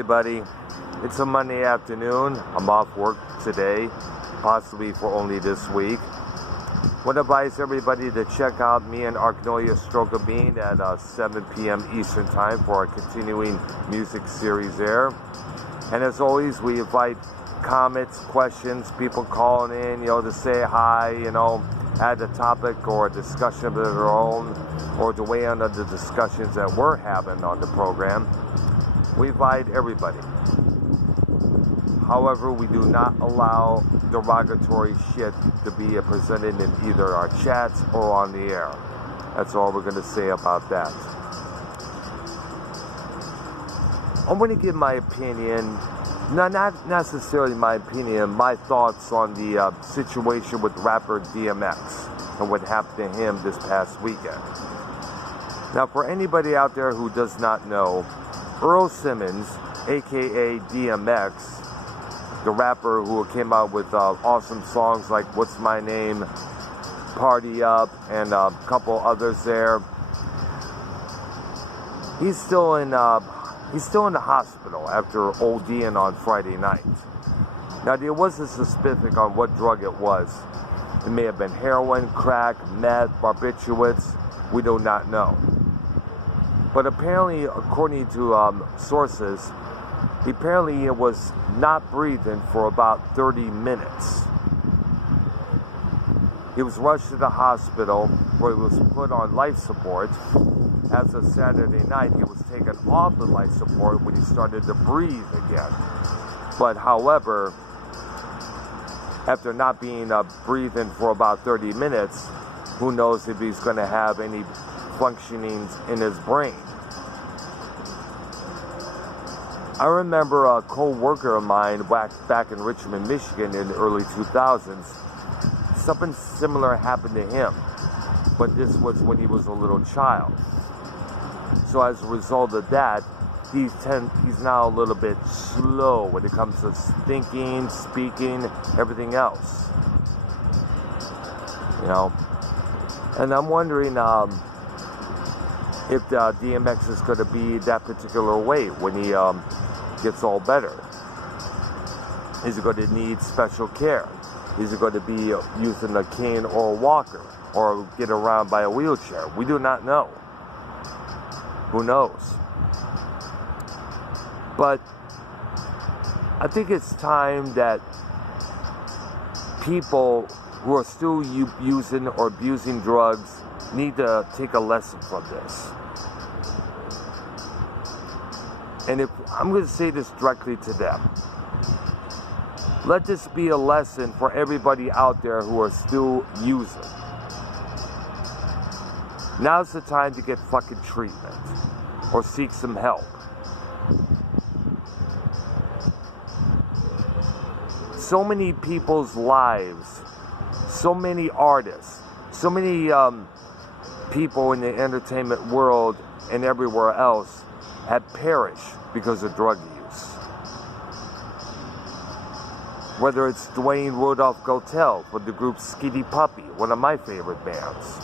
everybody. It's a Monday afternoon. I'm off work today, possibly for only this week. Want to advise everybody to check out me and Archnoia Stroke a Bean at 7 p.m. Eastern Time for our continuing music series there. And as always, we invite comments, questions, people calling in, to say hi, add a topic or a discussion of their own, or to weigh in on the discussions that we're having on the program. We invite everybody. However, we do not allow derogatory shit to be presented in either our chats or on the air. That's all we're going to say about that. I'm going to give my opinion, not necessarily my opinion, my thoughts on the situation with rapper DMX and what happened to him this past weekend. Now, for anybody out there who does not know, Earl Simmons AKA DMX, the rapper who came out with awesome songs like What's My Name, Party Up, and a couple others there. He's still in the hospital after ODing on Friday night. Now, there wasn't specific on what drug it was. It may have been heroin, crack, meth, barbiturates. We do not know. But apparently, according to sources, apparently it was not breathing for about 30 minutes. He was rushed to the hospital where he was put on life support. As of Saturday night, he was taken off the life support when he started to breathe again. But however, after not being breathing for about 30 minutes, who knows if he's going to have any functionings in his brain. I remember a co-worker of mine back in Richmond, Michigan in the early 2000s. Something similar happened to him, but this was when he was a little child. So as a result of that, he's now a little bit slow when it comes to thinking, speaking, everything else. And I'm wondering if the DMX is going to be that particular way when he gets all better. Is he going to need special care? Is he going to be using a cane or a walker or get around by a wheelchair? We do not know. Who knows? But I think it's time that people who are still using or abusing drugs need to take a lesson from this. And if I'm going to say this directly to them, let this be a lesson for everybody out there who are still using. Now's the time to get fucking treatment or seek some help. So many people's lives, so many artists, so many people in the entertainment world and everywhere else had perished because of drug use. Whether it's Dwayne Rudolph Gotel for the group Skinny Puppy, one of my favorite bands,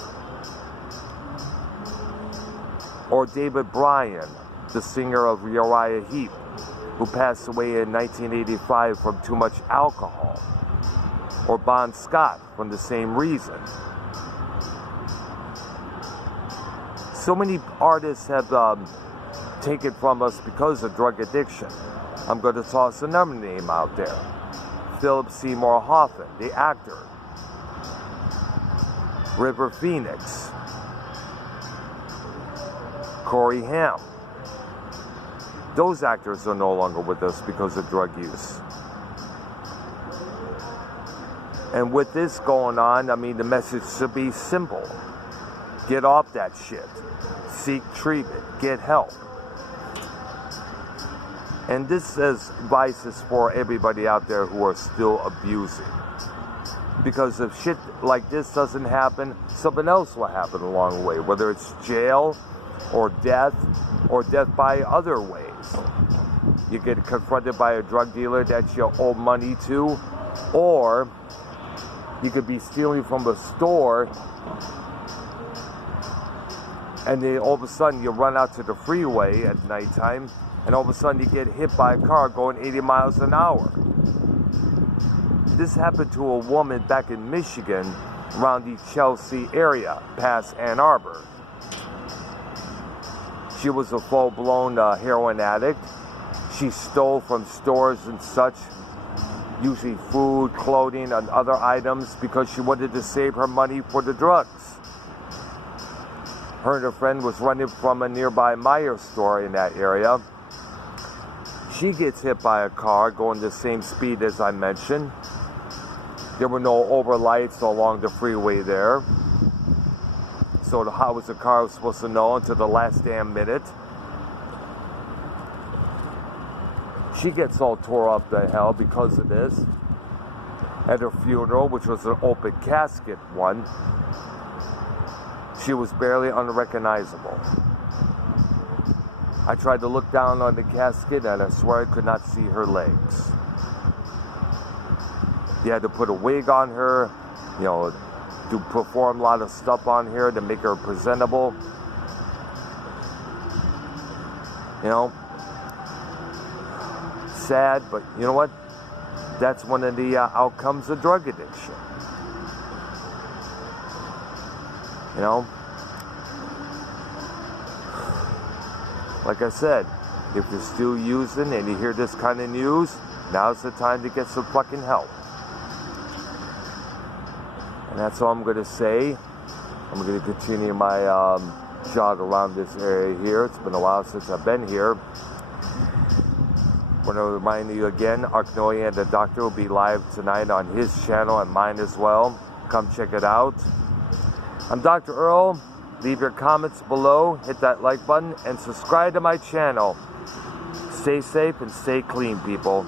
or David Bryan, the singer of Uriah Heep, who passed away in 1985 from too much alcohol, or Bon Scott from the same reason. So many artists have taken from us because of drug addiction. I'm going to toss another name out there. Philip Seymour Hoffman, the actor. River Phoenix. Corey Haim. Those actors are no longer with us because of drug use. And with this going on, the message should be simple. Get off that shit. Seek treatment. Get help. And this advice is for everybody out there who are still abusing. Because if shit like this doesn't happen, something else will happen along the way. Whether it's jail or death by other ways. You get confronted by a drug dealer that you owe money to, or you could be stealing from a store and then all of a sudden you run out to the freeway at nighttime and all of a sudden you get hit by a car going 80 miles an hour. This happened to a woman back in Michigan around the Chelsea area, past Ann Arbor. She was a full-blown heroin addict. She stole from stores and such, usually food, clothing, and other items because she wanted to save her money for the drugs. Her and her friend was running from a nearby Meijer store in that area. She gets hit by a car going the same speed as I mentioned. There were no overlights along the freeway there. So how was the car supposed to know until the last damn minute? She gets all tore up to hell because of this. At her funeral, which was an open casket one, she was barely unrecognizable. I tried to look down on the casket and I swear I could not see her legs. You had to put a wig on her, you know, to perform a lot of stuff on her to make her presentable. You know, sad, but you know what? That's one of the outcomes of drug addiction. You know, like I said, if you're still using and you hear this kind of news, now's the time to get some fucking help. And that's all I'm going to say. I'm going to continue my jog around this area here. It's been a while since I've been here. I want to remind you again, Arknoy and the Doctor will be live tonight on his channel and mine as well. Come check it out. I'm Dr. Earl. Leave your comments below, hit that like button, and subscribe to my channel. Stay safe and stay clean, people.